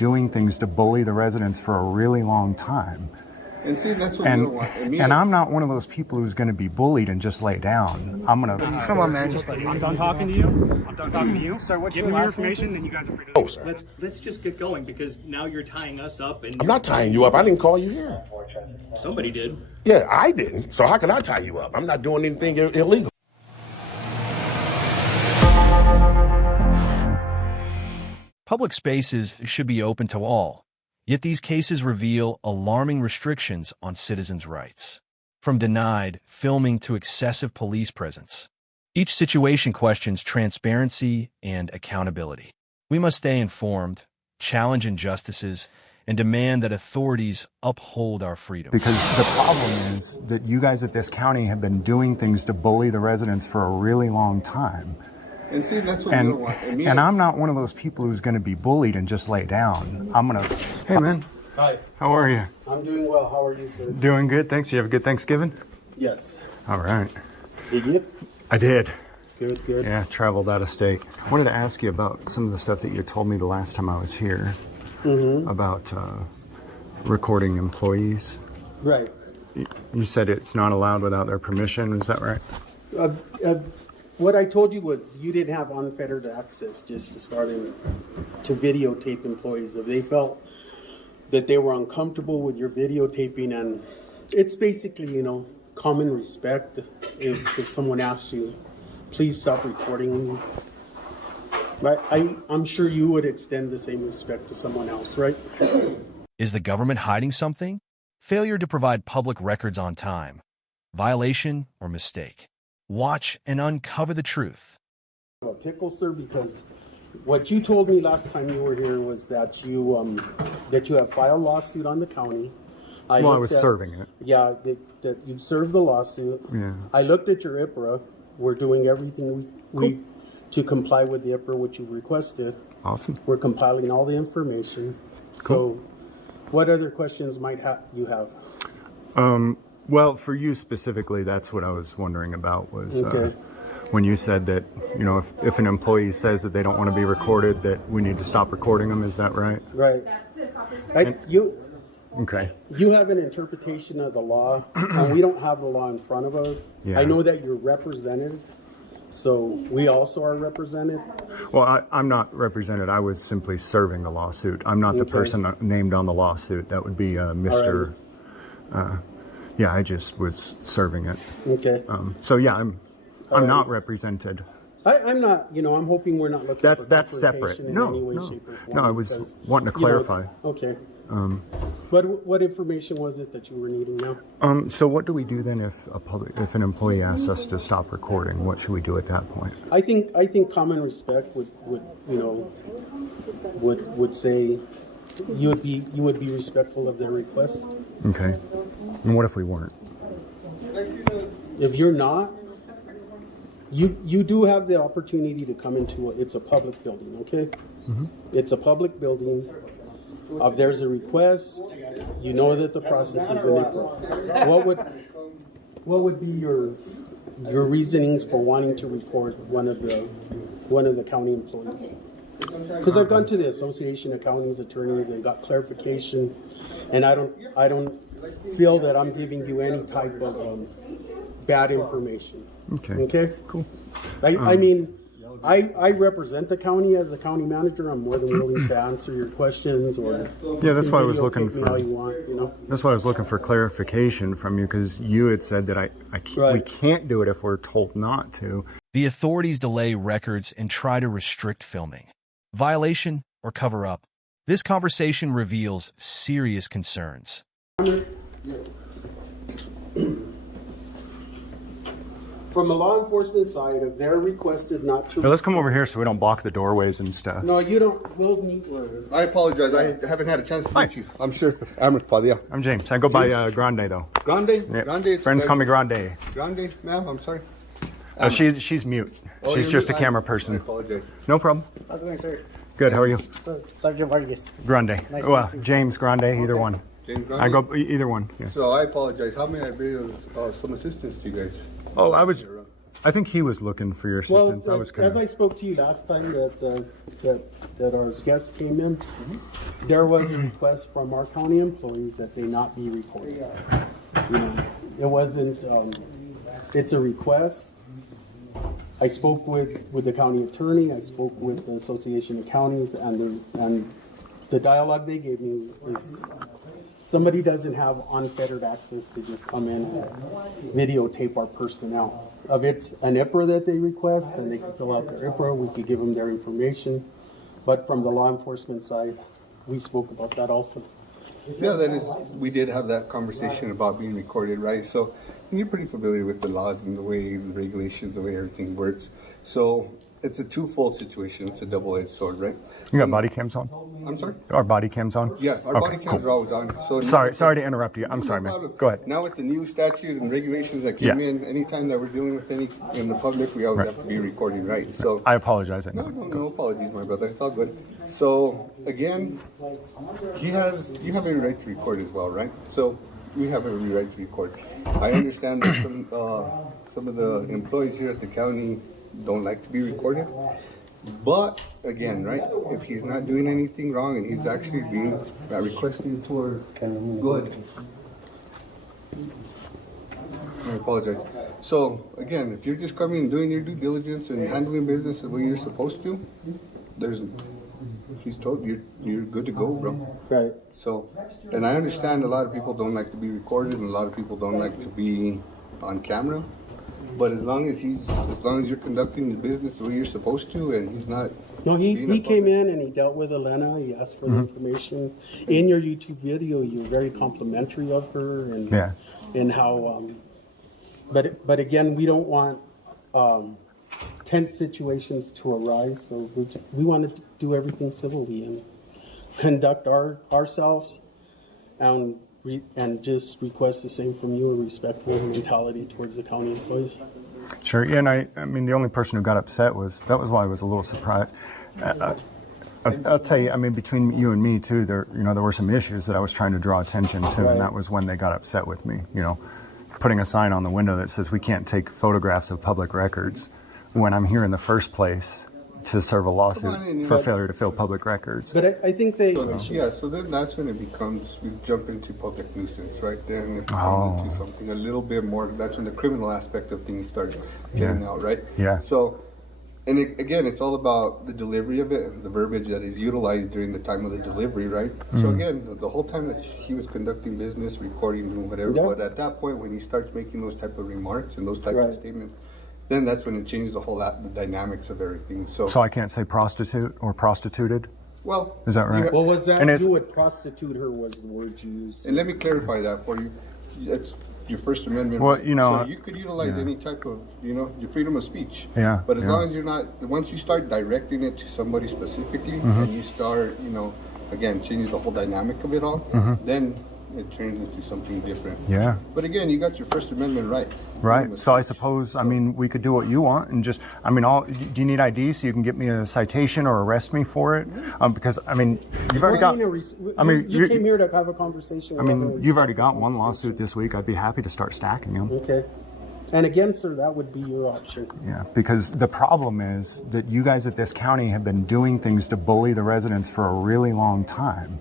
doing things to bully the residents for a really long time. And see, that's what you don't want. And I'm not one of those people who's going to be bullied and just lay down. I'm going to... Come on, man. I'm done talking to you. I'm done talking to you. Sir, what's your last information? Then you guys are free to Oh, sir. Let's just get going because now you're tying us up. And I'm not tying you up. I didn't call you here. somebody did. Yeah, I didn't. So how can I tie you up? I'm not doing anything illegal. Public spaces should be open to all, yet these cases reveal alarming restrictions on citizens' rights. From denied filming to excessive police presence, each situation questions transparency and accountability. We must stay informed, challenge injustices, and demand that authorities uphold our freedom. Because the problem is that you guys at this county have been doing things to bully the residents for a really long time. And see, that's what you don't want. And I'm not one of those people who's going to be bullied and just lay down. I'm going to... Hey, man. Hi. How are you? I'm doing well. How are you, sir? Doing good, thanks. You have a good Thanksgiving? Yes. All right. Did you? I did. Good, good. Yeah, traveled out of state. I wanted to ask you about some of the stuff that you told me the last time I was here about recording employees. Right. You said it's not allowed without their permission. Is that right? What I told you was you didn't have unfettered access just to starting to videotape employees. If they felt that they were uncomfortable with your videotaping, and it's basically, you know, common respect. If someone asks you, please stop recording. But I'm sure you would extend the same respect to someone else, right? Is the government hiding something? Failure to provide public records on time, violation, or mistake? Watch and uncover the truth. A pickle, sir, because what you told me last time you were here was that you have filed a lawsuit on the county. I was serving it. Yeah, that you served the lawsuit. Yeah. I looked at your IPRA. We're doing everything we to comply with the IPRA, which you requested. Awesome. We're compiling all the information. Cool. So, what other questions might you have? Well, for you specifically, that's what I was wondering about was Okay. when you said that, you know, if an employee says that they don't want to be recorded, that we need to stop recording them. Is that right? Right. Okay. You have an interpretation of the law, and we don't have the law in front of us. Yeah. I know that you're represented, so we also are represented. Well, I'm not represented. I was simply serving the lawsuit. I'm not the person named on the lawsuit. That would be Mr. Yeah, I just was serving it. Okay. So yeah, I'm not represented. I'm not. You know, I'm hoping we're not looking. That's for separate. in No, any way, no, shape, or form no. I was because, wanting to clarify. Okay. What information was it that you were needing now? So what do we do then if an employee asks us to stop recording? What should we do at that point? I think common respect would say you would be respectful of their request. Okay. And what if we weren't? If you're not, you do have the opportunity to come into it's a public building, okay? Mm-hmm. It's a public building. If there's a request, you know that the process is in April. What would be your reasonings for wanting to record one of the county employees? Because I've gone to the Association of Counties Attorneys and got clarification, and I don't feel that I'm giving you any type of bad information. Okay. Okay. Cool. I mean, I represent the county as a county manager. I'm more than willing to answer your questions or Yeah, that's why I was looking videotape me for. all you want, you know. That's why I was looking for clarification from you because you had said that we can't do it if we're told not to. The authorities delay records and try to restrict filming. Violation or cover up. This conversation reveals serious concerns. From a law enforcement side, if they're requested not to... Now, let's come over here so we don't block the doorways and stuff. No, you don't. We'll meet where... I apologize. I haven't had a chance to meet you. I'm sure. I'm Padilla. I'm James. I go by Grande, though. Grande? Yeah. Grande? Friends call me Grande. Grande, ma'am? I'm sorry. She's mute. Oh, She's you're just a mute? camera I person. apologize. No problem. How's it going, sir? Good. How are you? So, Sergeant Vargas. Grande. Nice to Well, meet you. James Grande. Either one. James Grande? I go either one. Yeah. So I apologize. How may I be of some assistance to you guys? Oh, I was I think he was looking for your Well, assistance. I was as I spoke to you last time that our guests came in, there was a request from our county employees that they not be recorded. You know, it wasn't, it's a request. I spoke with the county attorney, I spoke with the Association of Counties, and the dialogue they gave me is somebody doesn't have unfettered access to just come in and videotape our personnel. If it's an IPRA that they request, then they can fill out their IPRA, we could give them their information. But from the law enforcement side, we spoke about that also. Yeah, that is, we did have that conversation about being recorded, right? So you're pretty familiar with the laws and the way the regulations, the way everything works. So it's a twofold situation. It's a double-edged sword, right? You got body cams on? I'm sorry? Our body cams on? Yeah, our body cams are always on. So Sorry to interrupt you. I'm sorry, No man. problem. Go ahead. Now with the new statute and regulations that came Yeah. in, anytime that we're dealing with any in the public, we always have to be recording, right? So I apologize. I know. no apologies, my brother. It's all good. So again, you have every right to record as well, right? So we have every right to record. I understand that some of the employees here at the county don't like to be recorded. But again, right, if he's not doing anything wrong and he's actually being requesting for, go ahead. I apologize. So again, if you're just coming and doing your due diligence and handling business the way you're supposed to, he's told you're good to go, bro. Right. So, and I understand a lot of people don't like to be recorded and a lot of people don't like to be on camera. But as long as you're conducting the business the way you're supposed to, and he's not. No, he came in and he dealt with Elena. He asked for the information. In your YouTube video, you're very complimentary of her and how. But again, we don't want tense situations to arise. So we want to do everything civilly and conduct ourselves and just request the same from you, a respectful mentality towards the county employees. Sure. Yeah, and I mean, the only person who got upset was why I was a little surprised. I'll tell you, I mean, between you and me too, there were some issues that I was trying to draw attention to, Right. and that was when they got upset with me. You know, putting a sign on the window that says we can't take photographs of public records when I'm here in the first place to serve a lawsuit for failure to fill public records. But I think they. So then that's when we jump into public nuisance, right? Then it becomes into something a little bit more, that's when the criminal aspect of things starts getting out, right? Yeah. So, and again, it's all about the delivery of it, the verbiage that is utilized during the time of the delivery, right? So again, the whole time that he was conducting business, recording and whatever, but at that point when he starts making those type of remarks and those type of statements, then that's when it changes the dynamics of everything. So I can't say prostitute or prostituted? Well, Is that right? What was that? And it's- You would prostitute her was the word you used. and let me clarify that for you. It's your First Amendment. Well, right? you know, so you could utilize any type of, your freedom of speech. Yeah, But as yeah. long as you're not, once you start directing it to somebody specifically, and you start, again, changing the whole dynamic of it all, then it turns into something different. Yeah. But again, you got your First Amendment right. Right. So I suppose, I mean, we could do what you want and just, I mean, do you need ID so you can get me a citation or arrest me for it? Because, I mean, you've already got, You came here to have a conversation. I mean, you've already got one lawsuit this week. I'd be happy to start stacking them. Okay. And again, sir, that would be your option. Yeah, because the problem is that you guys at this county have been doing things to bully the residents for a really long time.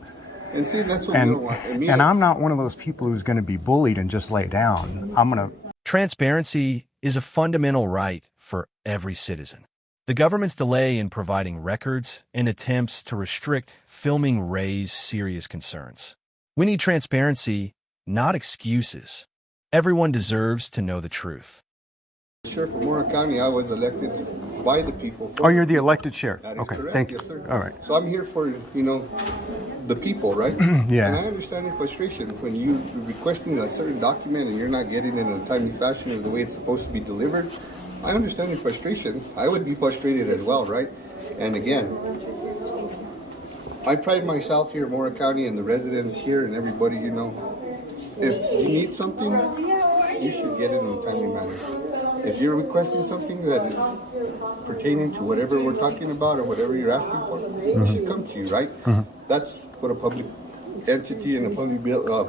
And see, that's what we don't want. And I'm not one of those people who's going to be bullied and just lay down. I'm going to... Transparency is a fundamental right for every citizen. The government's delay in providing records and attempts to restrict filming raise serious concerns. We need transparency, not excuses. Everyone deserves to know the truth. Sheriff of Mora County, I was elected by the people. Oh, you're the elected sheriff. That is Okay, correct. thank you. Yes, sir. All right. So I'm here for, the people, right? Yeah. And I understand your frustration when you're requesting a certain document and you're not getting it in a timely fashion or the way it's supposed to be delivered. I understand your frustration. I would be frustrated as well, right? And again, I pride myself here in Mora County and the residents here and everybody, if you need something, you should get it in a timely manner. If you're requesting something that is pertaining to whatever we're talking about or whatever you're asking for, it should come to you, right? That's what a public entity and a public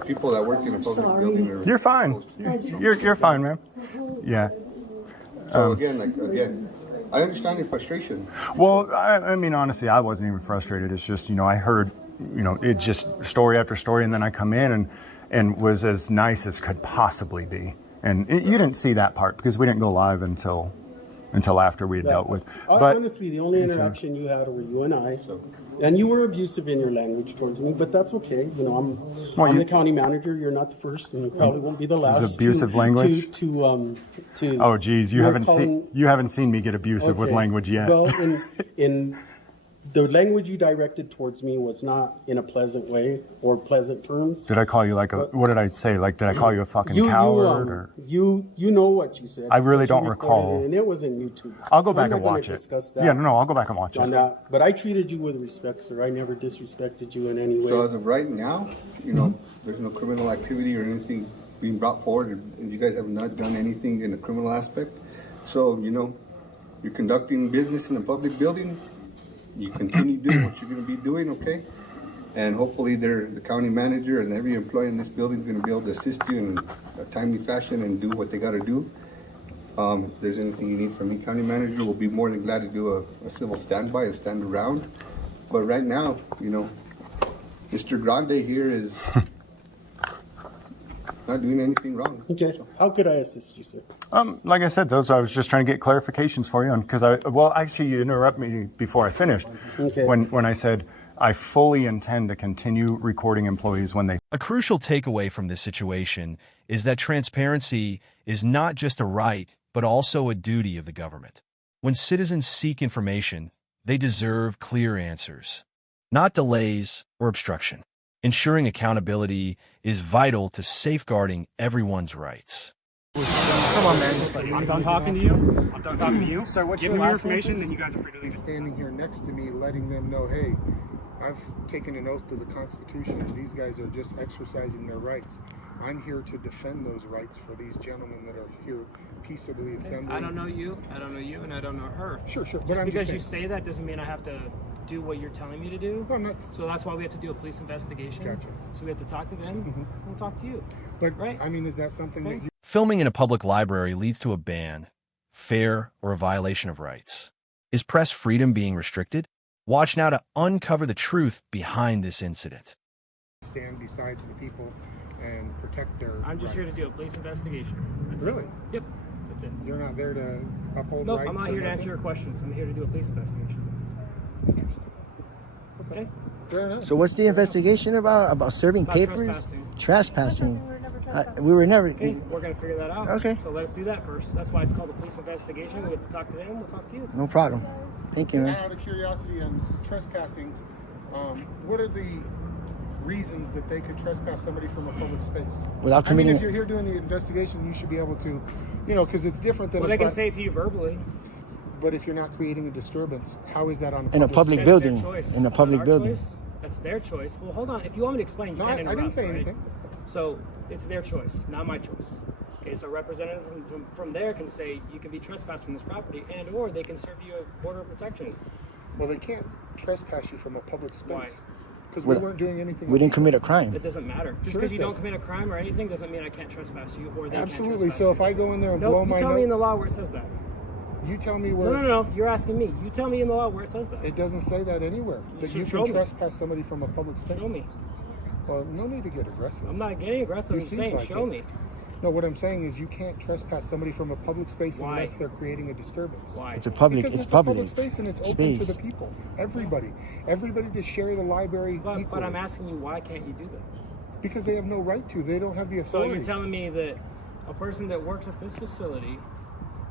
people that work in a public building are You're fine. supposed to do. You're fine, man. Yeah. So again, I understand your frustration. Well, I mean, honestly, I wasn't even frustrated. It's just, I heard, it just story after story, and then I come in and was as nice as could possibly be. And you didn't see that part because we didn't go live until after we had dealt with. But honestly, the only interaction you had were you and I, and you were abusive in your language towards me, but that's okay. I'm the county manager. You're not the first, and you probably won't be the last. Was abusive language? Oh, geez, you haven't seen me get abusive with language yet. Well, in the language you directed towards me was not in a pleasant way or pleasant terms. Did I call you what did I say? Did I call you a fucking coward? You know what you said. I really don't recall. And it was in YouTube. I'll go back and watch it. Yeah, no, I'll go back and watch it. But I treated you with respect, sir. I never disrespected you in any way. So as of right now, there's no criminal activity or anything being brought forward, and you guys have not done anything in a criminal aspect. So, you're conducting business in a public building. You continue doing what you're going to be doing, okay? And hopefully the county manager and every employee in this building is going to be able to assist you in a timely fashion and do what they got to do. If there's anything you need from me, county manager, will be more than glad to do a civil standby and stand around. But right now, Mr. Grande here is not doing anything wrong. Okay. How could I assist you, sir? Like I said, I was just trying to get clarifications for you, because actually you interrupted me before I finished. Okay. When I said I fully intend to continue recording employees when they. A crucial takeaway from this situation is that transparency is not just a right, but also a duty of the government. When citizens seek information, they deserve clear answers, not delays or obstruction. Ensuring accountability is vital to safeguarding everyone's rights. Come on, man. I'm done talking to you. Sir, what's your last information? Then you guys are free to leave. Standing here next to me, letting them know, hey, I've taken an oath to the Constitution, and these guys are just exercising their rights. I'm here to defend those rights for these gentlemen that are here peaceably assembling. I don't know you, and I don't know her. Sure. But because you say that doesn't mean I have to do what you're telling me to do. No, I'm not. So that's why we have to do a police investigation. Gotcha. So we have to talk to them. Mm-hmm. We'll talk to you. But, right? I mean, is that something that you... Filming in a public library leads to a ban, fair, or a violation of rights. Is press freedom being restricted? Watch now to uncover the truth behind this incident. Stand besides the people and protect their I'm just rights. here to do a police investigation. That's Really? It. Yep. That's it. You're not there to uphold Nope, rights? I'm not here to answer your questions. I'm here to do a police investigation. Interesting. Okay? Fair enough. So what's the investigation about? About serving About papers? trespassing. We were never. Okay, we're going to figure that out. Okay. So let's do that first. That's why it's called a police investigation. We have to talk to them. We'll talk to you. No problem. Thank you, man. Out of curiosity on trespassing, what are the reasons that they could trespass somebody from a public space? Without committing. I mean, if you're here doing the investigation, you should be able to, because it's different than. Well, they can say it to you verbally. But if you're not creating a disturbance, how is that on in a public space? building? That's their choice. In a public building. Choice. That's their choice. Well, hold on. If you want me to explain, you No, can't I interrupt. didn't say right? anything. So it's their choice, not my choice. Okay, so a representative from there can say you can be trespassed from this property, and or they can serve you a order of protection. Well, they can't trespass you from a public Why? space because we weren't doing anything. We didn't commit a crime. It doesn't matter. Just Sure because it you don't does. commit a crime or anything doesn't mean I can't trespass you or they Absolutely. can't trespass So you. if I go in there and No, blow you my tell me in nose, the law where it says that. you tell me where. No. You're asking me. You tell me in the law where it says that. It doesn't say that anywhere. That So you show can me. trespass somebody from a public space. Show me. Well, no need to get aggressive. I'm not getting aggressive. You I'm seems saying like show it. me. No, what I'm saying is you can't trespass somebody from a public space Why? unless they're creating a disturbance. Why? It's a public. Because It's it's public. a public space and it's open space. to the people. Everybody to share the library equally. But I'm asking you, why can't you do that? Because they have no right to. They don't have the So authority. you're telling me that a person that works at this facility,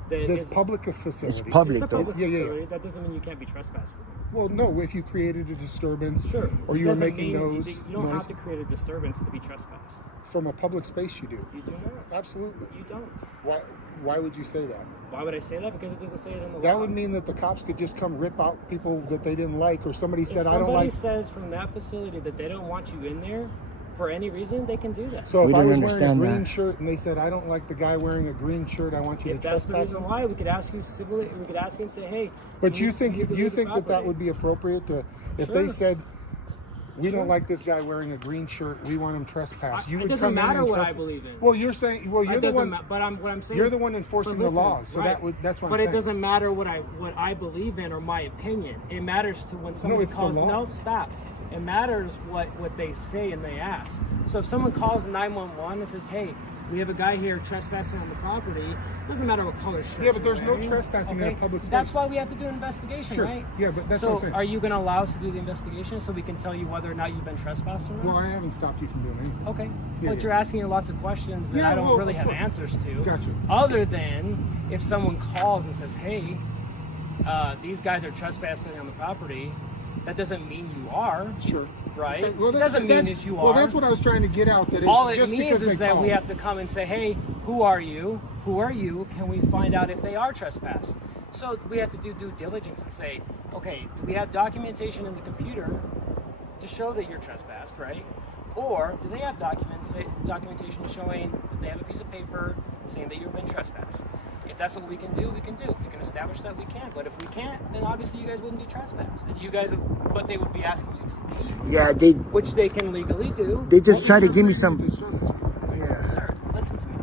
that This is public facility. It's public, it's a public Yeah. facility, that doesn't mean you can't be trespassed with it. Well, no, if you created a disturbance Sure. or It you were doesn't making mean noise, You don't have to create a disturbance to be trespassed. from a public space, you do. You do not. Absolutely. You don't. Why would you say that? Why would I say that? Because it doesn't say it in the law. That would mean that the cops could just come rip out people that they didn't like, or somebody If said, I don't somebody like. says from that facility that they don't want you in there for any reason, they can do that. So if We I don't was wearing a understand green that. shirt and they said, I don't like the guy wearing a green shirt, I want you If to that's the trespass reason him. why, we could ask you civilly. We could ask you and say, "Hey." But you think need to you leave the think that property. would be appropriate to if Sure. they said We don't like this guy wearing a green shirt. We want him trespass. You It would doesn't come in matter and what I trespass. believe in. Well, you're saying, well, you're It the doesn't one. but what I'm saying. You're the one enforcing but listen, the laws, so right. that's what I'm But saying. it doesn't matter what I believe in or my opinion. It matters to when somebody it's the calls. law. No, stop. It matters what they say and they ask. So if someone calls 911 and says, "Hey, we have a guy here trespassing on the property," it doesn't matter what color shirt. Yeah, but there's you're no wearing, trespassing in a okay? public space. That's why we have to do an investigation, Sure. right? Yeah, but that's so what I'm saying. are you going to allow us to do the investigation so we can tell you whether or not you've been trespassed or not? Well, I haven't stopped you from doing anything. Okay, Yeah, but yeah. you're asking lots of questions that Yeah, I don't well, really of have course. answers to. Gotcha. Other than if someone calls and says, "Hey, these guys are trespassing on the property," that doesn't mean you are. Sure. Right? Okay, well, it doesn't mean that you are. Well, that's what I was trying to get out. That it's All it just means because is they that call. we have to come and say, "Hey, who are you? Who are you? Can we find out if they are trespassed?" So we have to do due diligence and say, "Okay, do we have documentation in the computer to show that you're trespassed, right? Or do they have documentation showing that they have a piece of paper saying that you've been trespassed?" If that's what we can do, we can do. If we can establish that, we can. But if we can't, then obviously you guys wouldn't be trespassed. And you guys, but they would be asking you to leave. Yeah, Which they can legally do. they just try to give me some. Yeah. Sir, listen to me.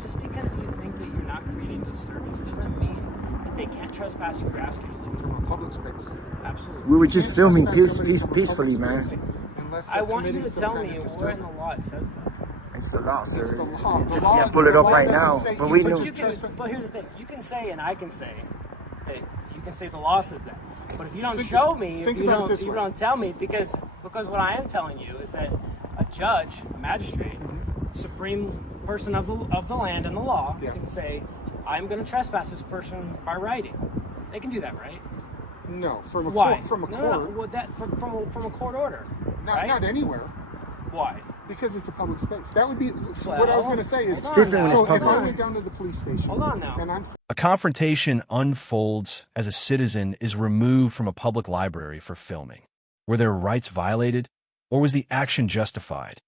Just because you think that you're not creating disturbance doesn't mean that they can't trespass you or ask you to leave. From a public space. Absolutely. We were just Can't filming trespass somebody from a peacefully, public man. space unless I they're want you to committing some tell kind me of where in disturbance. the law it says that. It's the law, sir. It's the law. The Just law- can't pull it the up law right doesn't now, say but you we can knew. just trespass. But here's the thing: you can say and I can say that you can say the law says that. But if you don't show me, if think you about it don't, this if you way. don't tell me, because what I am telling you is that a judge, a magistrate, supreme person of the land and the law Yeah. can say, "I'm going to trespass this person by writing." They can do that, right? No, from a Why? court. From a no, court. no, no. Well, that from a court order. Not, right? not anywhere. Why? Because it's a public space. That would be what I was Well, going to say. Is hold on different when so it's if I public. went down to the police station, Hold on now. and I'm A confrontation unfolds as a citizen is removed from a public library for filming. Were their rights violated, or was the action justified?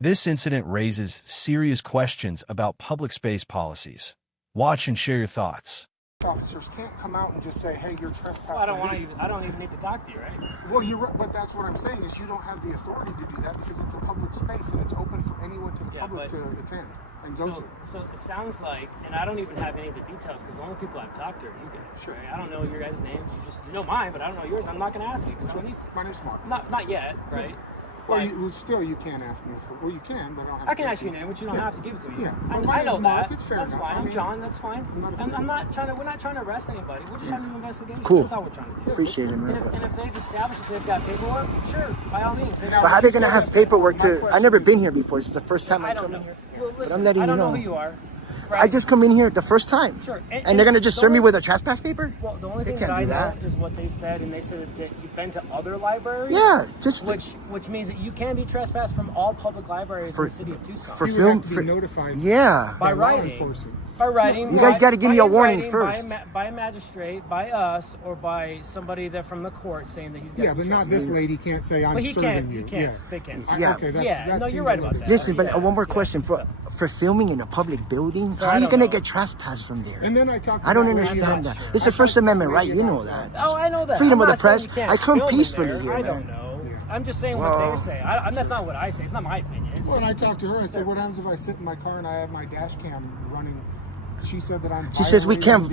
This incident raises serious questions about public space policies. Watch and share your thoughts. officers can't come out and just say, "Hey, you're trespassing." Well, I don't even need to talk to you, right? Well, you're right, but that's what I'm saying is you don't have the authority to do that because it's a public space and it's open for anyone to the Yeah, public but- to attend and go to. So it sounds like, and I don't even have any of the details because the only people I've talked to are you guys. Sure. Right? I don't know your guys' names. You know mine, but I don't know yours. I'm not going to ask you because you don't need to. My name's Mark. Not yet, right? Well, But you can't ask me for. Well, you can, but I don't have. I can to ask you your name, but you don't have to give it to me. Yeah. I, Well, my I know name's Mark. that. It's fair That's enough. fine. I I'm mean, John. That's fine. I'm not I'm offended. not trying to. We're not trying to arrest anybody. We're just having an investigation. Cool. That's all we're trying to do. Appreciate it, man. And if they've established that they've got paperwork, sure, by all means. But how they gonna have paperwork to? I never been here before. This is the first time I I don't come know. in here. Well, listen, I'm letting I don't you know know. who you are. I just come in here the first time. Sure. And they're gonna just the serve me only- with a trespass paper? Well, the only They thing can't that I do know that. is what they said, and they said that you've been to other libraries. Yeah, just Which means that you can be trespassed from all public libraries For- in the city of Tucson. for You would film. have to be For, notified yeah. by law writing. enforcement. By writing. You guys gotta give me a warning writing, first. By a magistrate, by us, or by somebody that from the court saying that he's got. Yeah, but not this lady can't say I'm But he serving can't. you. He can't. Yeah. They can't. Yeah. Okay, Yeah, that no, seems you're right a little about bit- that. Listen, but Yeah, one more yeah. question for filming in a public building. So How I are you don't gonna know. get trespassed from there? And then I talked. I don't to that lady understand about- that. It's a First Amendment right. You know that. Oh, I know that. Freedom I'm of the not saying press. you can't I come film in peacefully there. here, I man. don't know. I'm just saying Well- what they say. That's not what I say. It's not my opinion. It's Well, and I just- talked to her. I said, "What happens if I sit in my car and I have my dash cam running?" She said that I'm. She says we can't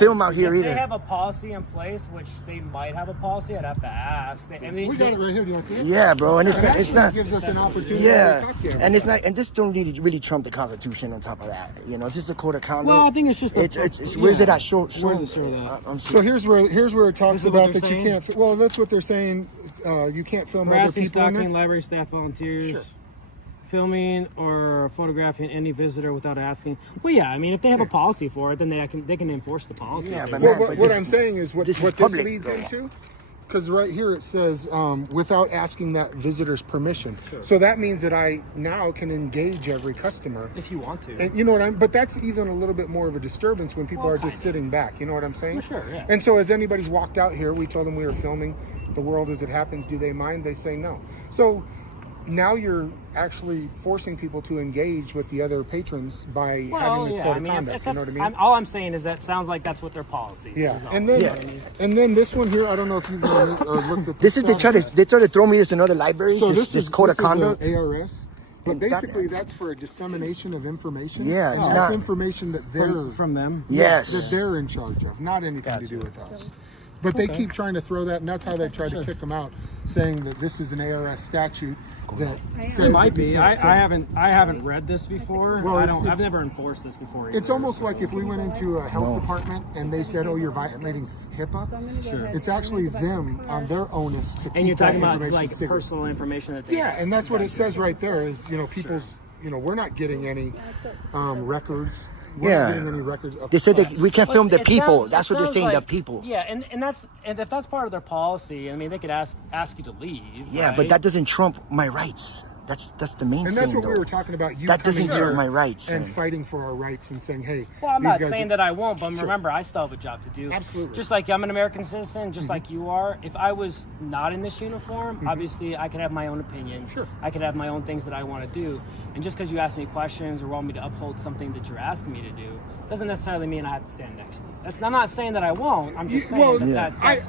film out here if they either. have a policy in place, which they might have a policy, I'd have to ask. I mean, We got it right here. Do you want to see it? Yeah, bro, and it's It not. It's actually not. gives us an opportunity Yeah, to talk to you. and it's not. And this don't really trump the Constitution. On top of that, you know, it's just a code of conduct. Well, I think it's just. It's where's it at? Show. Where's it show that? I'm So here's where it talks This is what about they're that you saying? can't. Well, that's what they're saying. You can't film other Harassing, people in stalking, there. library staff, volunteers. Sure. Filming or photographing any visitor without asking. Well, yeah, I mean, if they have a policy for it, then they can enforce the policy. Yeah, but Well, man, what, but what this- I'm saying is what this is this public, leads though. into, because right here it says without asking that visitor's permission. So that means that I now can engage every customer. If you want to. And you know what I'm, but that's even a little bit more of a disturbance when people Well, are just kind sitting back. You know what I'm saying? Well, sure, yeah. And so as anybody's walked out here, we told them we were filming the world as it happens. Do they mind? They say no. So now you're actually forcing people to engage with the other patrons by having this code of conduct. You know what I mean? All I'm saying is that sounds like that's what their policy. Yeah, is. and then and then this one here, I don't know if you've looked at This is they try to throw me this in other libraries. So this code of conduct. Is ARS. But basically, that's for a dissemination of information. Yeah, it's and not that's information that they're from them. Yes, that they're in charge of, not anything to do with us. But they keep trying to throw that, and that's how they've tried to kick them out, saying that this is an ARS statute that says It might that you be. can't film. I haven't read this before. Well, I've never enforced this before. It's almost like if we went into a health department and they said, "Oh, you're violating HIPAA." Sure. It's actually them on their onus to keep And you're that talking about information like secret. personal information that they Yeah, and that's what it says right there. Is people's. We're not getting any records. We're not getting any records. They said that we can't film the It people. sounds- That's it what they're sounds saying. like- The people. Yeah, and if that's part of their policy, I mean, they could ask you to leave. Yeah, right? but that doesn't trump my rights. That's the main And thing. that's what though. we were talking about. You That doesn't coming trump here my rights. and man. fighting for our rights and saying, "Hey, Well, I'm these not guys saying are-" that I won't, but Sure. remember, I still have a job to do. Absolutely. Just like I'm an American citizen, just like you are. If I was not in this uniform, obviously I could have my own opinion. Sure. I could have my own things that I want to do. And just because you ask me questions or want me to uphold something that you're asking me to do, doesn't necessarily mean I have to stand next to you. I'm not saying that I won't. I'm just saying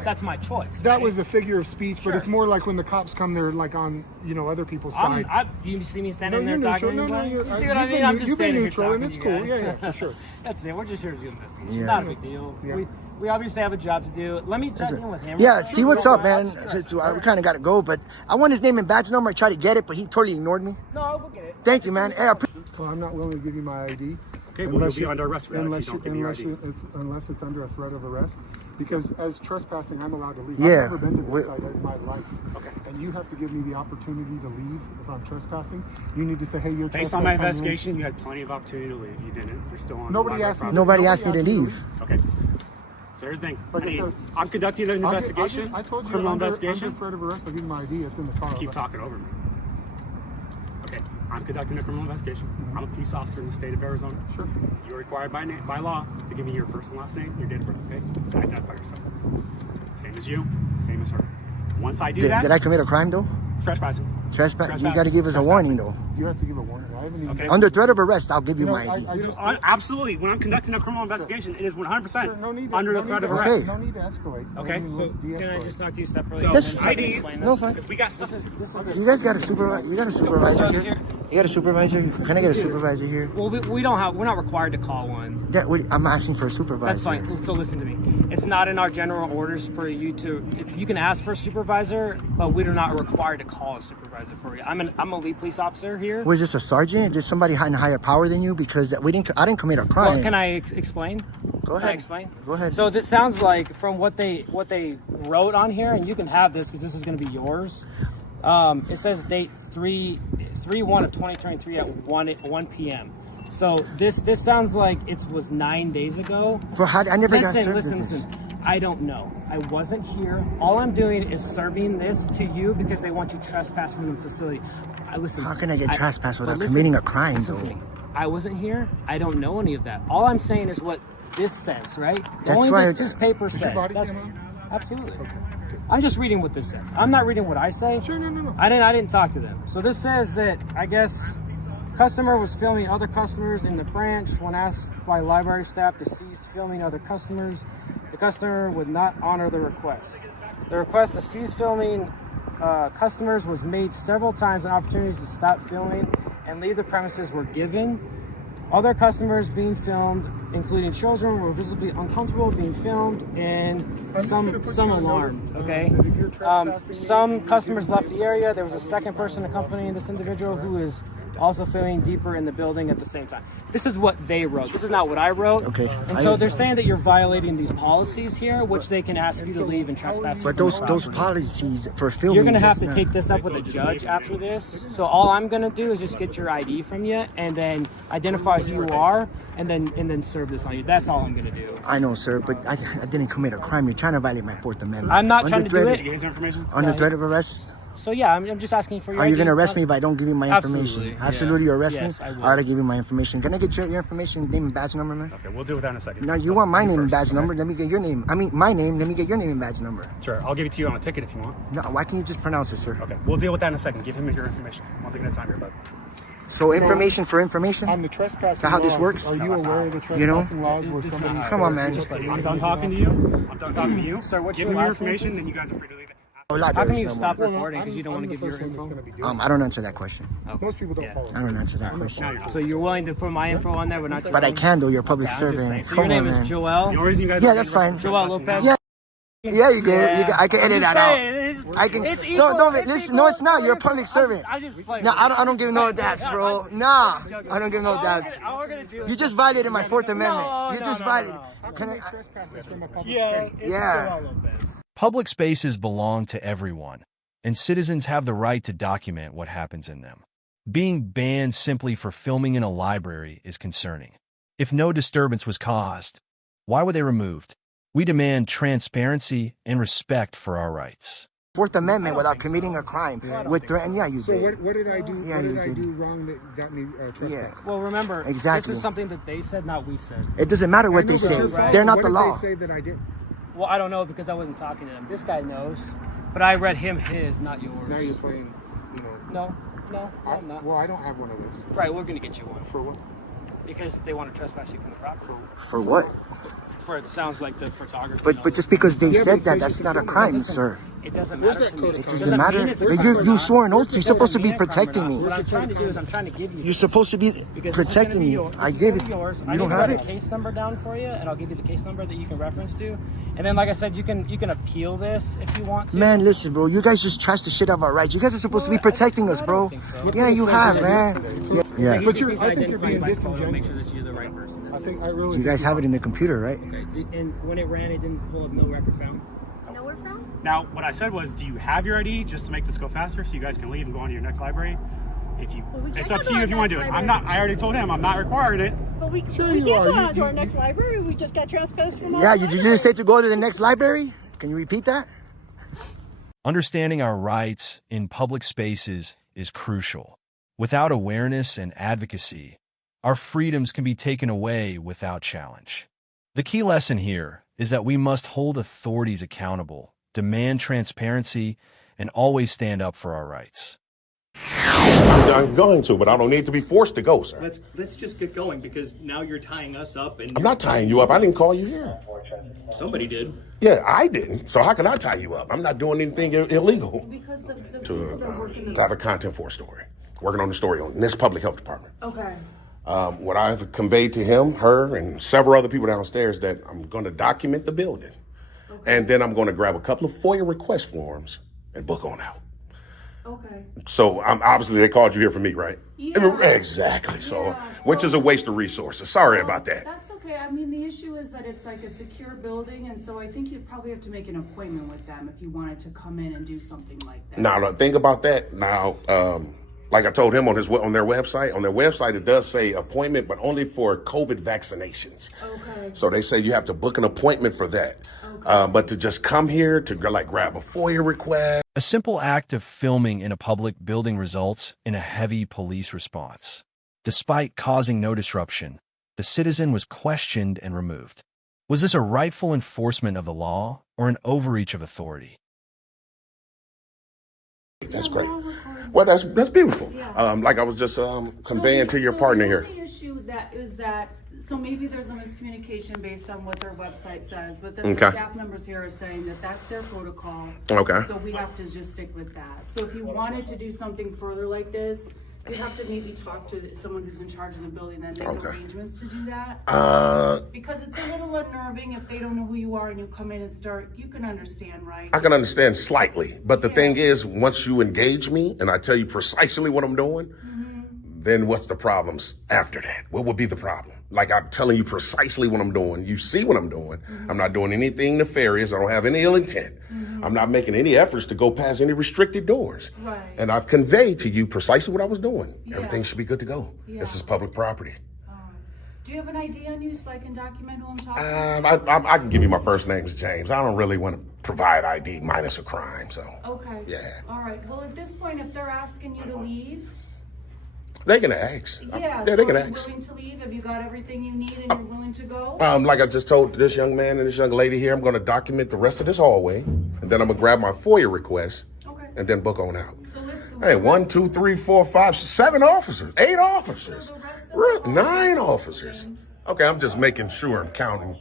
that's my choice. That right? was a figure of speech, but Sure. it's more like when the cops come, they're like on other people's side. You see me standing No, there you're talking neutral. to No, anybody? you're- You see you've what I been mean? I'm neu- just you've been standing here neutral, and talking it's to you cool. guys. Yeah, for sure. That's it. We're just here to do investigation. Yeah. It's not a big deal. Yeah. We obviously have a job to do. Let me check in with him. Yeah, see what's up, man. We kind of got to go, but I want his name and badge number. I tried to get it, but he totally ignored me. No, I'll go get it. Thank you, man. Hey, Well, I'm not willing to give you my ID. Okay, well, you'll be under arrest for that if you unless don't give me your ID. unless it's under a threat of arrest. Because as trespassing, I'm allowed to leave. Yeah. I've never been to We- this site in my life. Okay. And you have to give me the opportunity to leave if I'm trespassing. You need to say, "Hey, you're Based on my trespassing." investigation, you had plenty of opportunity to leave. You didn't. You're still on. Nobody library asked me. property. Nobody asked me to leave. Okay. So here's the thing. Like I said, I'm conducting an I'll get- investigation. I told you criminal under investigation. threat of arrest. I'll give you my ID. It's in the car. Keep talking over me. Okay, I'm conducting a criminal investigation. I'm a peace officer in the state of Arizona. Sure. You're required by law to give me your first and last name, your date of birth, okay? To identify yourself. Same as you, same as her. Once I do Did, that, did I commit a crime though? trespassing. Trespass. You got to give us a warning though. You have to give a warning. I haven't even. Okay. Under threat of arrest, I'll give you You know, my ID. I just, Absolutely. When I'm conducting a criminal investigation, it is 100% Sure, no need to, under no the threat need of to- arrest. No need to escalate. Okay. I mean, let's Can I de-escalate. just talk to you separately? So, That's and I can IDs. explain No, this? fine. If we got stuff. Do you guys got a supervisor? You got a supervisor here? You got a supervisor? Can I get a supervisor here? Well, we're not required to call one. I'm asking for a supervisor. That's fine. So listen to me. It's not in our general orders for you to. If you can ask for a supervisor, but we're not required to call a supervisor for you. I'm a lead police officer here. Was this a sergeant? Is somebody in higher power than you? Because I didn't commit a crime. Well, can I explain? Go Can I ahead. explain? Go ahead. So this sounds like from what they wrote on here, and you can have this because this is going to be yours. It says date 3/1 of 2023 at 1 p.m. So this sounds like it was 9 days ago. Bro, I never got served with this. Listen. I don't know. I wasn't here. All I'm doing is serving this to you because they want you trespassed from the facility. Listen. How can I get trespassed without listen, committing a crime, listen though? to me. I wasn't here. I don't know any of that. All I'm saying is what this says, right? That's Only why this paper says. body That's- cam absolutely. I'm just reading what this says. I'm not reading what I say. Sure, no. I didn't talk to them. So this says that I guess customer was filming other customers in the branch. When asked by library staff to cease filming other customers, the customer would not honor the request. The request to cease filming customers was made several times, and opportunities to stop filming and leave the premises were given. Other customers being filmed, including children, were visibly uncomfortable being filmed and some alarmed. Okay. Some customers left the area. There was a second person accompanying this individual who is also filming deeper in the building at the same time. This is what they wrote. This is not what I wrote. Okay. And so they're saying that you're violating these policies here, which they can ask you to leave and trespass. But those policies for filming. You're gonna have that's to take this up with a judge after this. So all I'm gonna do is just get your ID from you and then identify who you are and then serve this on you. That's all I'm gonna do. I know, sir, but I didn't commit a crime. You're trying to violate my Fourth Amendment. I'm not Under trying to do threat it. of- You guys information? Under threat of arrest. So yeah, I'm just asking for your Are you ID. going to arrest me if I don't give you my information? Absolutely, Absolutely, yeah. you arrest Yes, me? I will. All right, I give you my information. Can I get your information, name and badge number, man? Okay, we'll deal with that in a second. No, you Let's want my do name and first, badge okay? number. Let me get your name. I mean, my name. Let me get your name and badge number. Sure, I'll give it to you on a ticket if you want. No, why can't you just pronounce it, sir? Okay, we'll deal with that in a second. Give him your information. One thing at a time here, bud. So information for information? On the trespassing Is that how this laws, works? Are you aware of the trespassing You know? laws where somebody... Come on, man. I'm done talking to you. I'm done talking to you. Sir, what's Give your him your last name, information, please? then you guys are free to leave it. Oh, How can libraries you no stop more. recording because you don't want to give your info? I don't answer that question. Most people don't follow. I don't answer that question. So you're willing to put my info on there, but not your But I own? can, though. You're a public Okay, I'm just saying. servant. So your Come name on, is man. The Joel? only reason you guys Yeah, are that's being arrested fine. for Joel trespassing Lopez? Yeah. Yeah, you go. Yeah. I can edit that out. I can. It's Don't. equal, Listen. it's No, it's not. equal. You're a public servant. I'm just playing No, with I don't give no daps, bro. Nah, I don't give no All daps. we're gonna do You is just violated my Fourth Amendment. You no, just no, violated. no. How Can can I? trespass from a public Yeah, space? it's Yeah. Joel Lopez. Public spaces belong to everyone, and citizens have the right to document what happens in them. Being banned simply for filming in a library is concerning. If no disturbance was caused, why were they removed? We demand transparency and respect for our rights. Fourth Amendment without committing a crime. With threatening, yeah, you So did. what did I do? Yeah, what you did I did. do wrong that got me trespassed? Yeah. Well, remember, Exactly. this is something that they said, not we said. It doesn't matter what I they know, but say. you're following- They're not the What law. did they say that I did? Well, I don't know because I wasn't talking to him. This guy knows, but I read him his, not yours. Now you're playing, you know. No, I'm not. Well, I don't have one of those. Right, we're gonna get you one. For what? Because they want to trespass you from the property. For what? For it sounds like the photographer. But just because they Yeah, but said it that, says that's you not a can film it. crime, Listen, sir. It doesn't Where's matter that to me. code of It conduct? doesn't matter. mean it's a But crime or you not. swore an oath. You're It supposed to doesn't be mean a crime or protecting not. me. What I'm trying to do is I'm trying to give you. You're supposed to be Because this is protecting gonna be me. yours. I This is gave gonna it. be yours. You I don't need to have write it. a case number down for you, and I'll give you the case number that you can reference to. And then, like I said, you can appeal this if you want to. Man, listen, bro. You guys just trashed the shit out of our rights. You guys are supposed to be protecting us, bro. Yeah, you have, man. Yeah. But you're, I think you're being disingenuous. Make sure that you're the right person. I That's think I really. You guys have it in the computer, right? it. And when it ran, it didn't pull up no record found. Nowhere from? Now, what I said was, do you have your ID just to make this go faster so you guys can leave and go on to your next library? If you, we it's can up go to you to if you our want to do it. next I'm not. I already told him I'm not requiring it. But we Sure can't you go are. on to our next library. We just got trespassed from Yeah, our you library. just say to go to the next library? Can you repeat that? Understanding our rights in public spaces is crucial. Without awareness and advocacy, our freedoms can be taken away without challenge. The key lesson here is that we must hold authorities accountable, demand transparency, and always stand up for our rights. I'm going to, but I don't need to be forced to go, sir. Let's just get going because now you're tying us up and I'm not tying you up. I didn't call you here. somebody did. Yeah, I didn't. So how can I tie you up? I'm not doing anything illegal. Because the To have a content for a story. Working on the story on this public health department. Okay. What I've conveyed to him, her, and several other people downstairs that I'm going to document the building. And then I'm going to grab a couple of FOIA request forms and book on out. Okay. So obviously they called you here for me, right? Yeah. Exactly. So, Yeah, which is a waste of resources. Sorry about that. That's okay. I mean, the issue is that it's like a secure building, and so I think you'd probably have to make an appointment with them if you wanted to come in and do something like that. Now, the thing about that, like I told him on their website, it does say appointment, but only for COVID vaccinations. Okay. So they say you have to book an appointment for that. But to just come here to like grab a FOIA request. A simple act of filming in a public building results in a heavy police response. Despite causing no disruption, the citizen was questioned and removed. Was this a rightful enforcement of the law or an overreach of authority? That's great. Well, that's beautiful. Like I was just conveying to your partner here. The only issue that is that, so maybe there's a miscommunication based on what their website says, but then the Okay. staff members here are saying that that's their protocol. Okay. So we have to just stick with that. So if you wanted to do something further like this, you'd have to maybe talk to someone who's in charge of the building and make Okay. arrangements to do that. Because it's a little unnerving if they don't know who you are and you come in and start, you can understand, right? I can understand slightly, but the thing is, once you engage me and I tell you precisely what I'm doing, then what's the problems after that? What would be the problem? Like I'm telling you precisely what I'm doing. You see what I'm doing. I'm not doing anything nefarious. I don't have any ill intent. I'm not making any efforts to go past any restricted doors. Right. And I've conveyed to you precisely what I was doing. Yeah. Everything should be good to go. Yeah. This is public property. Do you have an ID on you so I can document who I'm talking to? I can give you my first name is James. I don't really want to provide ID minus a crime, so. Okay. Yeah. All right. Well, at this point, if they're asking you to leave, They can ask. yeah, they so can are you ask. willing to leave? Have you got everything you need and you're willing to go? Like I just told this young man and this young lady here, I'm going to document the rest of this hallway, and then I'm going to grab my FOIA request, Okay. and then book on out. So let's. Hey, 1, 2, 3, 4, 5, 7 officers, 8 officers, So the rest of the 9 officers. Okay, I'm just making sure I'm counting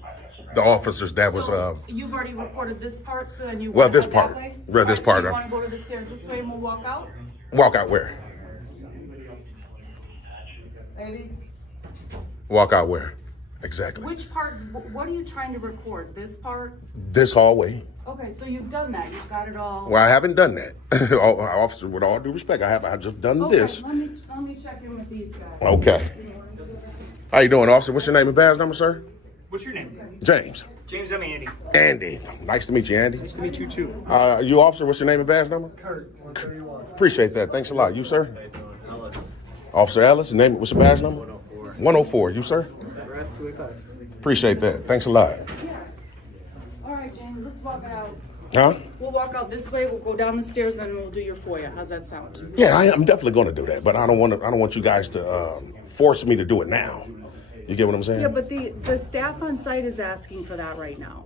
the officers that was. You've already recorded this part, so then you. Well, wanna this go part. that way? Well, this Alright, part, So you want to go to the stairs this way, and we'll walk out. Walk out where? Walk out where? Exactly. Which part? What are you trying to record? This part? This hallway. Okay, so you've done that. You've got it all. Well, I haven't done that. Officer, with all due respect, I've just done Okay, this. let me check in with these guys. Okay. How you doing, officer? What's your name and badge number, sir? What's your name? James. James, I'm Andy. Andy. Nice to meet you, Andy. Nice to meet you too. You officer, what's your name and badge number? Kurt, 131. Appreciate that. Thanks a lot. You, sir? Officer Ellis. Name, what's your badge number? 104. 104. You, sir? 285. Appreciate that. Thanks a lot. All right, James, let's walk it out. Huh? We'll walk out this way. We'll go down the stairs, and then we'll do your FOIA. How's that sound? Yeah, I'm definitely going to do that, but I don't want you guys to force me to do it now. You get what I'm saying? Yeah, but the staff on site is asking for that right now.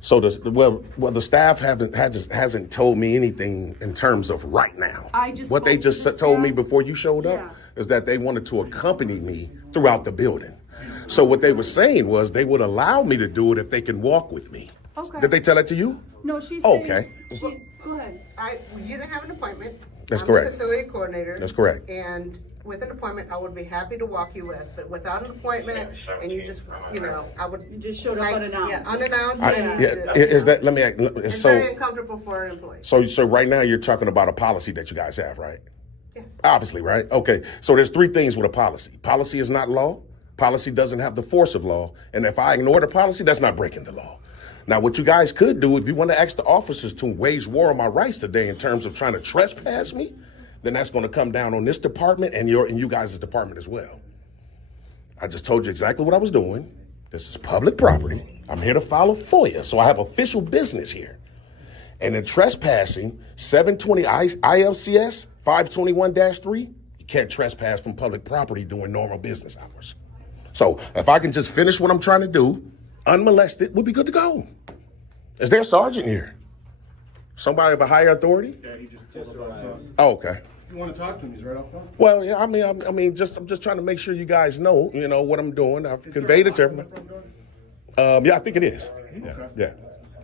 So the staff hasn't told me anything in terms of right now. I just what they spoke to just the told me staff. before you showed up Yeah. is that they wanted to accompany me throughout the building. So what they were saying was they would allow me to do it if they can walk with me. Okay. Did they tell that to you? No, she's Okay. saying. Go ahead. You didn't have an appointment. That's I'm correct. the facility coordinator. That's correct. And with an appointment, I would be happy to walk you with, but without an appointment, and you just, I would. You just showed up unannounced. Yeah, unannounced. Is that? Let me. It's very uncomfortable for an employee. So right now you're talking about a policy that you guys have, right? Yeah. Obviously, right? Okay. So there's 3 things with a policy. Policy is not law. Policy doesn't have the force of law. And if I ignore the policy, that's not breaking the law. Now, what you guys could do, if you want to ask the officers to wage war on my rights today in terms of trying to trespass me, then that's going to come down on this department and you guys' department as well. I just told you exactly what I was doing. This is public property. I'm here to file a FOIA, so I have official business here. And in trespassing, 720 ILCS 521-3, you can't trespass from public property during normal business hours. So if I can just finish what I'm trying to do, unmolested, we'll be good to go. Is there a sergeant here? Somebody of a higher authority? Yeah, he just arrived. Oh, okay. If you want to talk to him, he's right off front. Well, yeah, I'm just trying to make sure you guys know, what I'm doing. I've conveyed it to everyone. Yeah, I think it is. Yeah,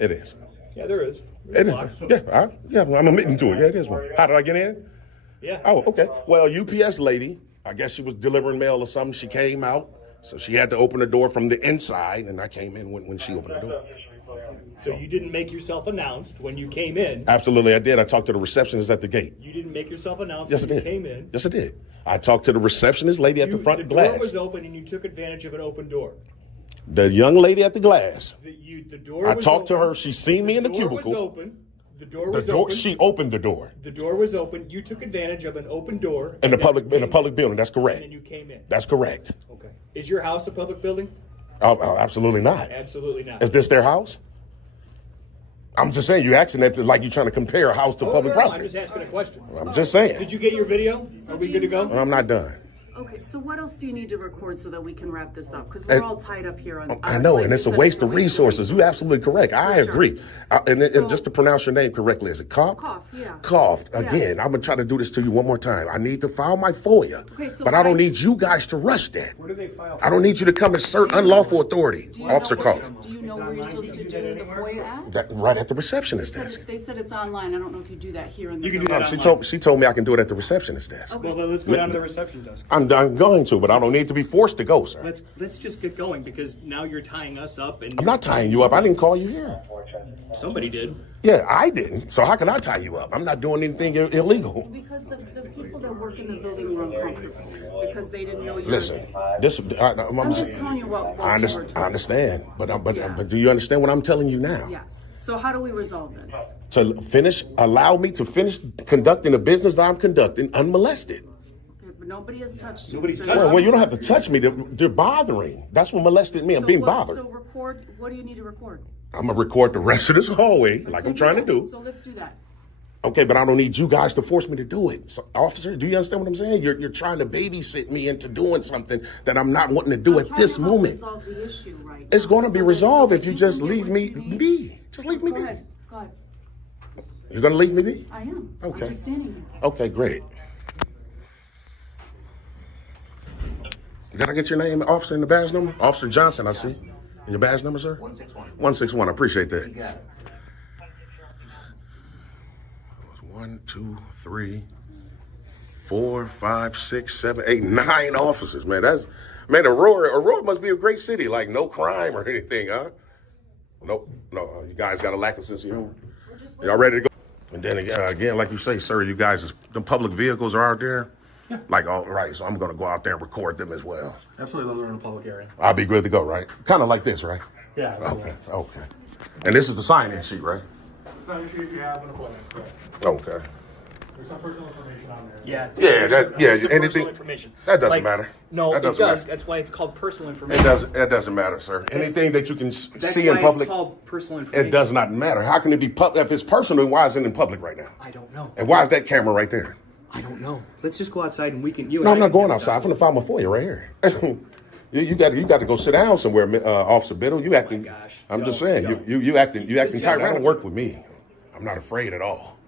it is. Yeah, there is. It is. I'm admitting to it. Yeah, it is one. How did I get in? Yeah. Oh, okay. Well, UPS lady, I guess she was delivering mail or something. She came out, so she had to open the door from the inside, and I came in when she opened the door. So you didn't make yourself announced when you came in. Absolutely, I did. I talked to the receptionist at the gate. You didn't make yourself announced Yes, I when you did. came in. Yes, I did. I talked to the receptionist lady at the front glass. The door was open and you took advantage of an open door. The young lady at the glass. The door I was talked to open. her. She seen me in the cubicle. The door was open. The door was open. She opened the door. The door was open. You took advantage of an open door. In a public building. That's correct. And then you came in. That's correct. Okay. Is your house a public building? Oh, absolutely not. Absolutely not. Is this their house? I'm just saying, you're asking that like you're trying to compare a house to public No, property. I'm just asking a question. I'm just saying. Did you get your video? Are we good to go? I'm not done. Okay, so what else do you need to record so that we can wrap this up? Because we're all tied up here on. I know, like and it's a you said, waste of resources. You're absolutely correct. I For sure. agree. And just to pronounce your name correctly, is it Cough? Cough, yeah. Cough. Yeah. Again, I'm going to try to do this to you one more time. I need to file my FOIA, Okay, so but I don't why- need you guys to rush that. Where do they file? I don't need you to come assert unlawful authority. Do you know Officer where- Cough. Do you know where you're supposed to do the FOIA at? That, right at the receptionist desk. They said it's online. I don't know if you do that here in the. You can do building. that She told me I can do it at the receptionist desk. Well, then let's go down to the reception desk. I'm going to, but I don't need to be forced to go, sir. Let's just get going because now you're tying us up and I'm not tying you up. I didn't call you here. somebody did. Yeah, I didn't. So how can I tie you up? I'm not doing anything illegal. Because the people that work in the building were uncomfortable because they didn't know you. Listen, I'm just telling you what I we were told. understand, but Yeah. do you understand what I'm telling you now? Yes. So how do we resolve this? To allow me to finish conducting the business that I'm conducting unmolested. Okay, but Nobody has touched you. Nobody's So touched you're- Well, you don't have to touch me. They're bothering. That's what molested me. I'm So being what- bothered. So record, what do you need to record? I'm going to record the rest of this hallway like I'm trying to do. So let's do that. Okay, but I don't need you guys to force me to do it. So, officer, do you understand what I'm saying? You're trying to babysit me into doing something that I'm not wanting to do at this moment. Resolve the issue right It's now. going to be So resolved that if you can just get leave what me you need. be. Just leave me Go be. ahead, go ahead. You're going to leave me be? I am. Okay. I'm just standing here. Okay, great. Did I get your name, officer, in the badge number? Officer Johnson, I see. And your badge number, sir? 161. 161. I appreciate that. You got it. 1, 2, 3, 4, 5, 6, 7, 8, 9 officers, man. Man, Aurora must be a great city, like no crime or anything, huh? Nope. No, you guys got a lack of sense of humor. Y'all ready to go? And then again, like you say, sir, you guys, the public vehicles are out there. Yeah. Like, all right, so I'm going to go out there and record them as well. Absolutely, those are in a public area. I'll be good to go, right? Kind of like this, right? Yeah. Okay. And this is the sign-in sheet, right? Sign sheet if you have an appointment, correct. Okay. There's some personal information on there. Yeah. Yeah, Some anything. personal information. That doesn't matter. No, that it doesn't does. matter. That's why it's called personal information. It doesn't matter, sir. Anything that you can That's see in why public, it's called personal information. it does not matter. How can it be public? If it's personal, why is it in public right now? I don't know. And why is that camera right there? I don't know. Let's just go outside and we can. No, I'm not going outside. I'm gonna find my foyer right here. you got to go sit down somewhere, Officer Biddle. You acting? Oh my gosh. I'm just saying. You acting tyrannical. Work with me. I'm not afraid at all.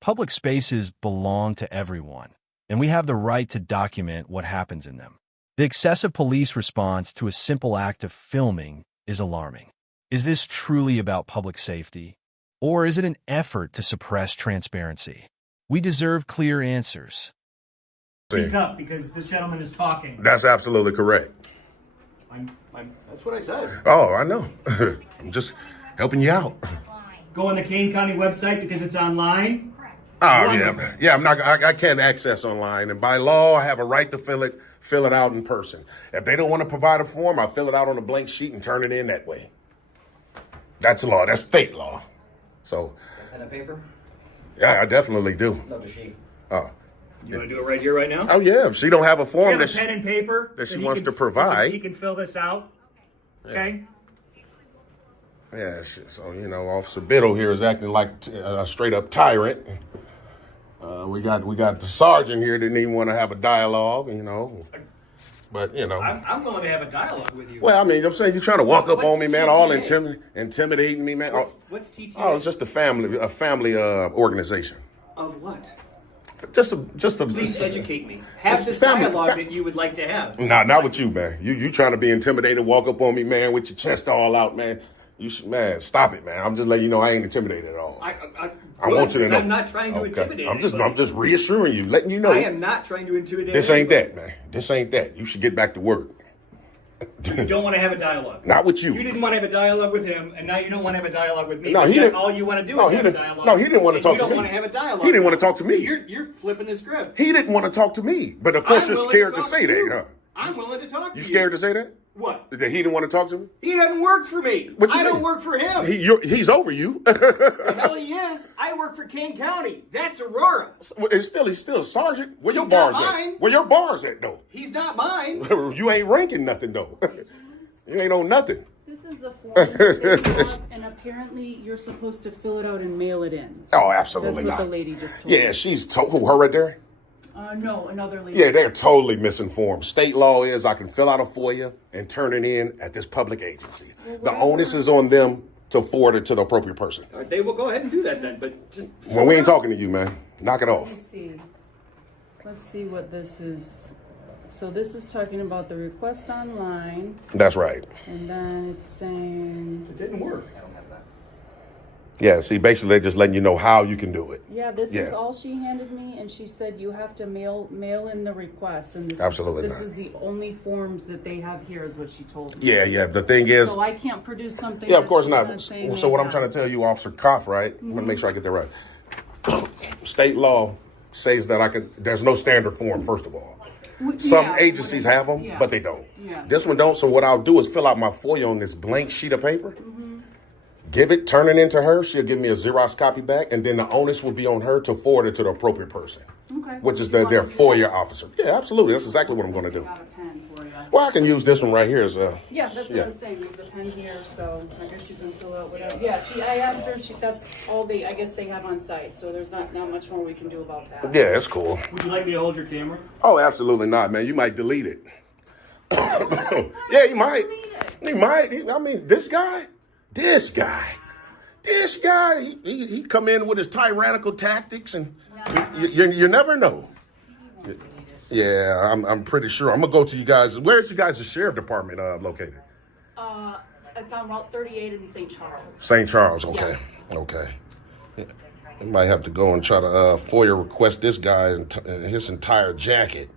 Public spaces belong to everyone, and we have the right to document what happens in them. The excessive police response to a simple act of filming is alarming. Is this truly about public safety? Or is it an effort to suppress transparency? We deserve clear answers. Speak up because this gentleman is talking. That's absolutely correct. That's what I said. Oh, I know. I'm just helping you out. Go on the Kane County website because it's online. Oh, Wonderful. yeah. I can't access online, and by law, I have a right to fill it out in person. If they don't want to provide a form, I fill it out on a blank sheet and turn it in that way. That's law. That's state law. So. Pen and paper? Yeah, I definitely do. No, the sheet. Oh. You want to do it right here, right now? Oh yeah. If she don't have a form Have a pen and paper that she he wants can- to provide. He can fill this out. Okay. Yeah. So Officer Biddle here is acting like a straight up tyrant. We got the sergeant here that didn't even want to have a dialogue. But I'm willing to have a dialogue with you. Well, I mean, I'm saying you're trying to walk up on me, man, all TTA? intimidating me, man. What's TTA? Oh, it's just a family organization. Of what? Just a. Please educate me. Have It's this family- dialogue that you would like to have. Not with you, man. You trying to be intimidated, walk up on me, man, with your chest all out, man. You should, man, stop it, man. I'm just letting you know I ain't intimidated at all. I want you to know. I'm not trying to intimidate I'm anybody. just reassuring you, letting you know. I am not trying to intimidate This ain't anybody. that, man. This ain't that. You should get back to work. You don't want to have a dialogue. Not with you. You didn't want to have a dialogue with him, and now you don't want to have a dialogue with me. No, But he yet didn't. All you want to do No, is he have a didn't. dialogue. No, he didn't want to and talk you to don't me. want to have a dialogue. He didn't want to talk to me. So you're flipping the script. He didn't want to talk to me, but of course I'm you're willing scared to talk say that, you. huh? I'm willing to talk to you. You scared to say that? What? That he didn't want to talk to me? He doesn't work for me. What you I don't mean? work for him. He's over you. The hell he is. I work for Kane County. That's Aurora. He's still sergeant. Where your He's not bars at? mine. Where your bars at though? He's not mine. You ain't ranking nothing though. You ain't on nothing. This is the form that they have, and apparently you're supposed to fill it out and mail it in. Oh, absolutely That's what not. the lady just told Yeah, me. she's who, her right there? No, another lady. Yeah, they're totally misinformed. State law is I can fill out a FOIA and turn it in at this public agency. The onus is on them to forward it to the appropriate person. All right, they will go ahead and do that then, but just. Well, we ain't talking to you, man. Knock it off. Let's see what this is. So this is talking about the request online, That's right. and then it's saying, It didn't work. Yeah, see, basically they're just letting you know how you can do it. yeah, this Yeah. is all she handed me, and she said you have to mail in the request, and this Absolutely this not. is the only forms that they have here, is what she told me. Yeah. The thing is, So I can't produce something. yeah, of that course she's not. saying So they what I'm have. trying to tell you, Officer Koff, right? I'm gonna make sure I get that right. State law says that there's no standard form, first of all. Some Yeah, agencies have them, yeah. but they don't. Yeah. This one don't. So what I'll do is fill out my FOIA on this blank sheet of paper. turn it into her. She'll give me a Xerox copy back, and then the onus will be on her to forward it to the appropriate person, Okay. which is their FOIA officer. Yeah, absolutely. That's exactly what I'm going to do. Got a pen for you. Well, I can use this one right here as a. Yeah, that's what I'm saying. There's a pen here, so I guess you can fill out whatever. Yeah, I asked her. That's all I guess they have on site. So there's not much more we can do about that. Yeah, it's cool. Would you like me to hold your camera? Oh, absolutely not, man. You might delete it. Yeah, you might. He might. I mean, this guy, he come in with his tyrannical tactics, and you never know. Yeah, I'm pretty sure. I'm gonna go to you guys. Where's you guys' sheriff department located? It's on Route 38 in St. Charles. St. Charles. Okay. Yes. Okay. You might have to go and try to FOIA request this guy and his entire jacket.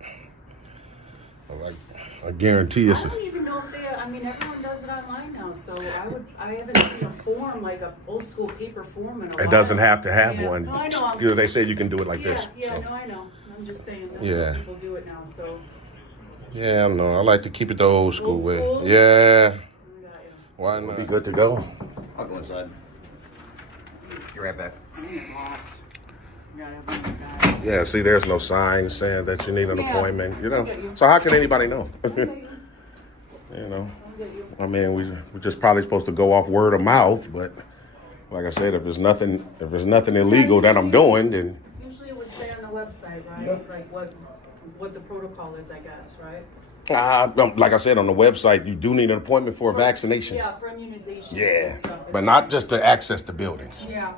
I guarantee it's. I don't even know if everyone does it online now. So I haven't seen a form like an old school paper form in a while. It doesn't have to have one. No, I know. They say you can do it like this. Yeah, no, I know. I'm just saying that people do it now. So. Yeah, I know. I like to keep it the old school way. Old school? Yeah. Why not? Be good to go. I'll go inside. Be right back. Yeah, see, there's no sign saying that you need an appointment, So how can anybody know? I mean, we're just probably supposed to go off word of mouth, but like I said, if there's nothing illegal that I'm doing, then Usually it would say on the website, right? Like what the protocol is, I guess, right? like I said on the website, you do need an appointment for a vaccination. Yeah, for immunization. Yeah, and stuff. but not just to access the buildings. Yeah.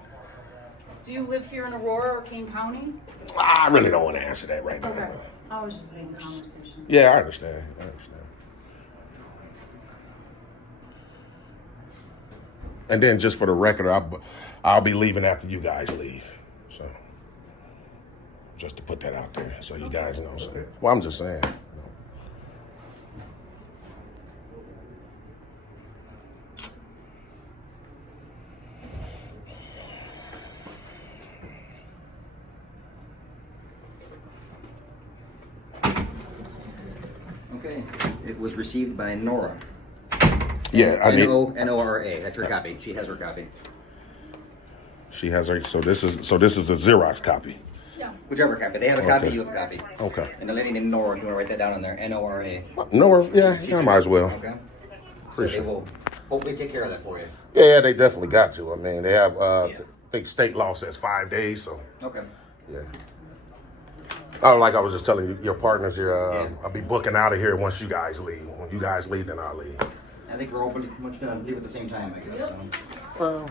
Do you live here in Aurora or Kane County? I really don't want to answer that right now. Okay. I was just making conversation. Yeah, I understand. And then just for the record, I'll be leaving after you guys leave. So just to put that out there so you guys know. So, well, I'm just saying. Okay. It was received by Nora. Yeah, I mean N-O-R-A. That's her copy. She has her copy. She has her. So this is a Xerox copy. Yeah. Whichever copy. They have a copy. You have a copy. Okay. And the lady named Nora. Do you want to write that down on there? N-O-R-A. Nora. Yeah, I might as well. Okay. So they will hopefully take care of that for you. Yeah, they definitely got to. I mean, they have. I think state law says 5 days. So. Okay. Yeah. Oh, like I was just telling you, your partners here. I'll be booking out of here once you guys leave. When you guys leave, then I'll leave. I think we're all pretty much gonna leave at the same time, I guess. Yep. So.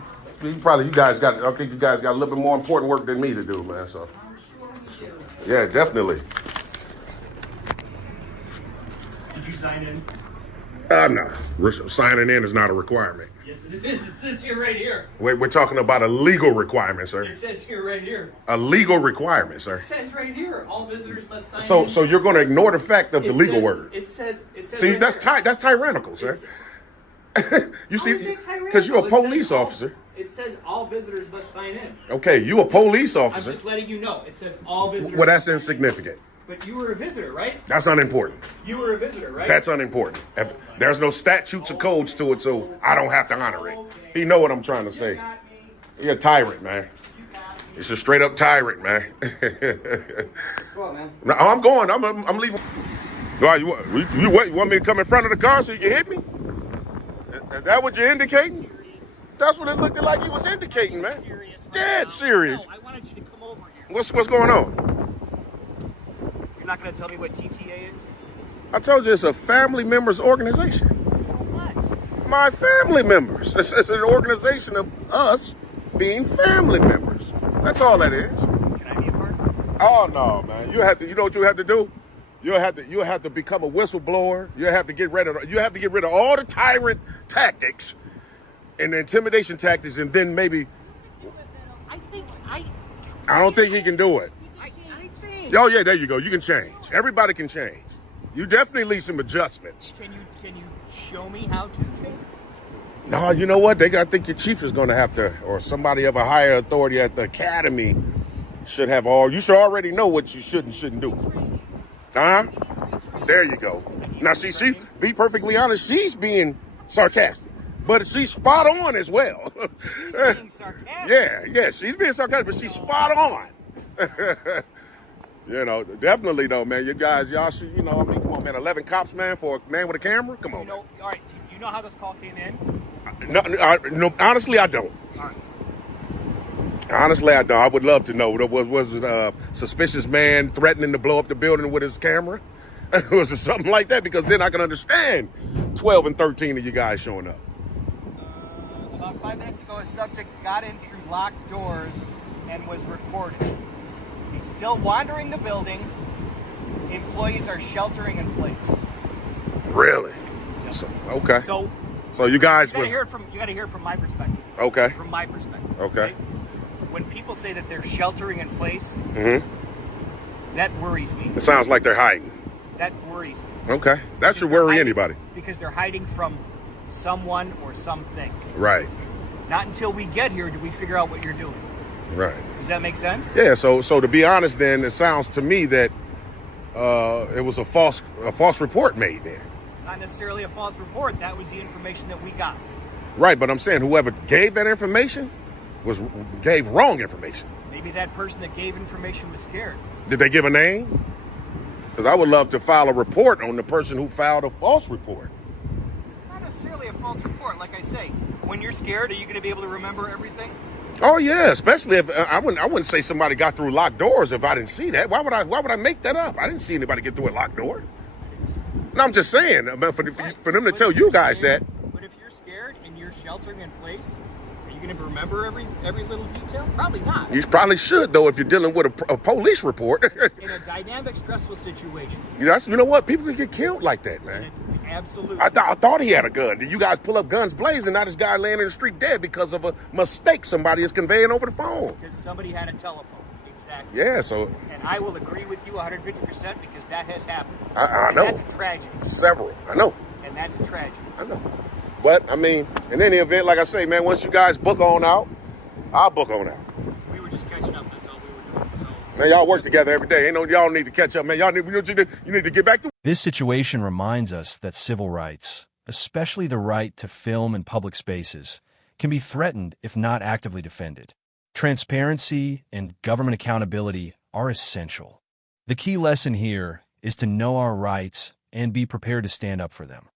Well, you guys got. I think you guys got a little bit more important work than me to do, man. So. I'm sure we do. Yeah, definitely. Did you sign in? No. Signing in is not a requirement. Yes, it is. It says here right here. We're talking about a legal requirement, sir. It says here right here. A legal requirement, sir. It says right here. All visitors must sign in. So you're going to ignore the fact of the legal word. It says. See, right that's here. that's tyrannical, sir. You see, How is it tyrannical? because you're a It police says all- officer. It says all visitors must sign in. Okay, you a police I'm officer. just letting you know. It says all visitors. Well, that's must sign in. insignificant. But you were a visitor, right? That's unimportant. You were a visitor, right? That's unimportant. If there's no statutes or codes to it, so I don't have to honor it. You know what I'm trying to say. You're a tyrant, man. It's a straight up tyrant, man. Let's go on, man. No, I'm going. I'm leaving. Why, you want me to come in front of the car so you can hit me? Is that what you're indicating? That's what it looked like he was indicating, man. Dead serious. No, I wanted you to come over here. What's going on? You're not going to tell me what TTA is? I told you it's a family members organization. What? My family members. It's an organization of us being family members. That's all that is. Can I be a part? Oh no, man! You have to. You know what you have to do? You'll have to become a whistleblower. You have to get rid of all the tyrant tactics and the intimidation tactics, and then maybe. I don't think he can do it. I think. Oh yeah, there you go. You can change. Everybody can change. You definitely need some adjustments. Can you show me how to change? No, you know what? I think your chief is going to have to, or somebody of a higher authority at the academy should have you should already know what you should and shouldn't do. Huh? There you go. Now, be perfectly honest, she's being sarcastic. but she's spot on as well. She's being sarcastic. Yeah, she's being sarcastic, but she's spot on. You know, definitely though, man. You guys, y'all should, you know, I mean, come on, man. 11 cops, man, for a man with a camera. Come on. You know, all right. Do you know how this call came in? No, honestly, I don't. All right. Honestly, I don't. I would love to know. Was it a suspicious man threatening to blow up the building with his camera? Was it something like that? Because then I can understand 12 and 13 of you guys showing up. About 5 minutes ago, a subject got in through locked doors and was recorded. He's still wandering the building. Employees are sheltering in place. Really? Yep. Okay. So you guys you gotta hear it from my perspective. Okay. From my perspective. Okay. Right? When people say that they're sheltering in place, that worries me. It sounds like they're hiding. That worries me. Okay. That should worry anybody. Because they're hiding from someone or something. Right. Not until we get here do we figure out what you're doing. Right. Does that make sense? Yeah, so to be honest then, it sounds to me that it was a false report made then. Not necessarily a false report. That was the information that we got. Right, but I'm saying whoever gave that information gave wrong information. Maybe that person that gave information was scared. Did they give a name? Because I would love to file a report on the person who filed a false report. Not necessarily a false report. Like I say, when you're scared, are you going to be able to remember everything? Oh yeah, especially if I wouldn't say somebody got through locked doors if I didn't see that. Why would I make that up? I didn't see anybody get through a locked door. No, I'm just saying, for them to tell you guys that. But if you're scared and you're sheltering in place, are you going to remember every little detail? Probably not. You probably should though if you're dealing with a police report. In a dynamic, stressful situation. You know what? People can get killed like that, man. Absolutely. I thought he had a gun. Did you guys pull up guns blazing? Now this guy laying in the street dead because of a mistake somebody is conveying over the phone. Because somebody had a telephone. Exactly. Yeah, so. And I will agree with you 150% because that has happened. I know. That's a tragedy. Several. I know. And that's a tragedy. I know. But, I mean, in any event, like I say, man, once you guys book on out, I'll book on out. We were just catching up. That's all we were doing. So. Man, y'all work together every day. Y'all need to catch up, man. You need to get back to. This situation reminds us that civil rights, especially the right to film in public spaces, can be threatened if not actively defended. Transparency and government accountability are essential. The key lesson here is to know our rights and be prepared to stand up for them.